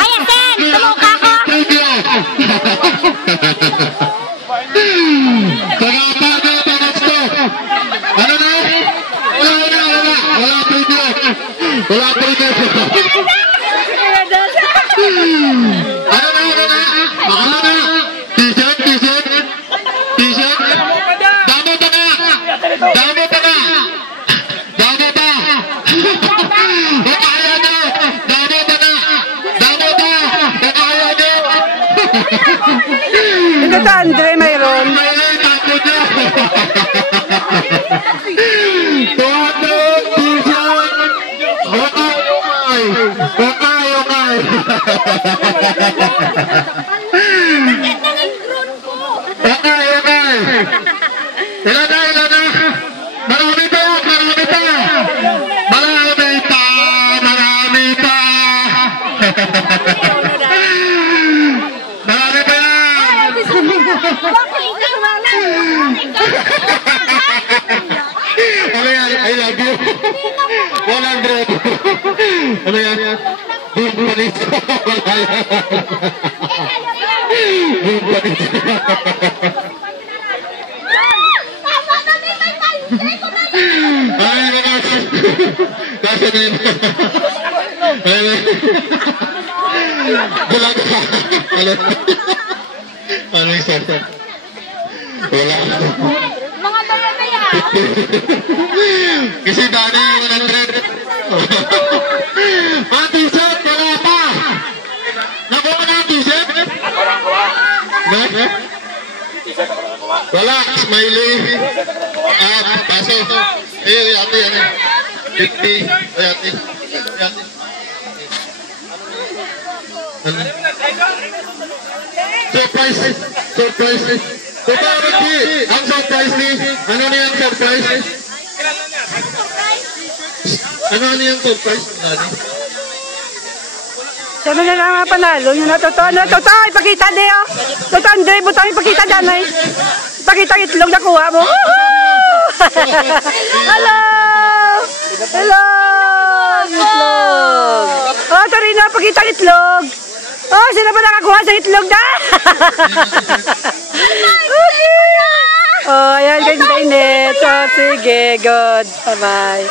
Ayasin! Tumuka ko! Wala pa rin. Bakala na. T-shirt. Damo pa na. Kaya nyo. Damo pa. Kaya nyo. Ito sa Andre, mayroon. Mayroon, tako nyo. Tuwato, t-shirt. Okay. Ilan na. Marami pa. I love you. 100. Ano yan? Bumbalit. Ay, kasi na yun. Bulag ka. Ano yung sarta? Wala. Mga daya-daya. Kasi dani 100. Mga t-shirt, wala pa. Nakuha na ang t-shirt? Wala, smiley. Paso. Ate, yan. 50. Ate. Surprise. Ang surprise ni? Ano niya ang surprise? Ano niya ang surprise? Sabi na lang nga panalo. Yun na, totoo. Ipakita niyo. Totoo, Andre. Butang ipakita danay. Ipakita ang itlog na kuha mo. Hello! Itlog. Oh, Torino, pakita ang itlog. Oh, sila ba nakakuha sa itlog na? Okay. Oh, ayan guys, kainit. So, sige, good. Bye-bye.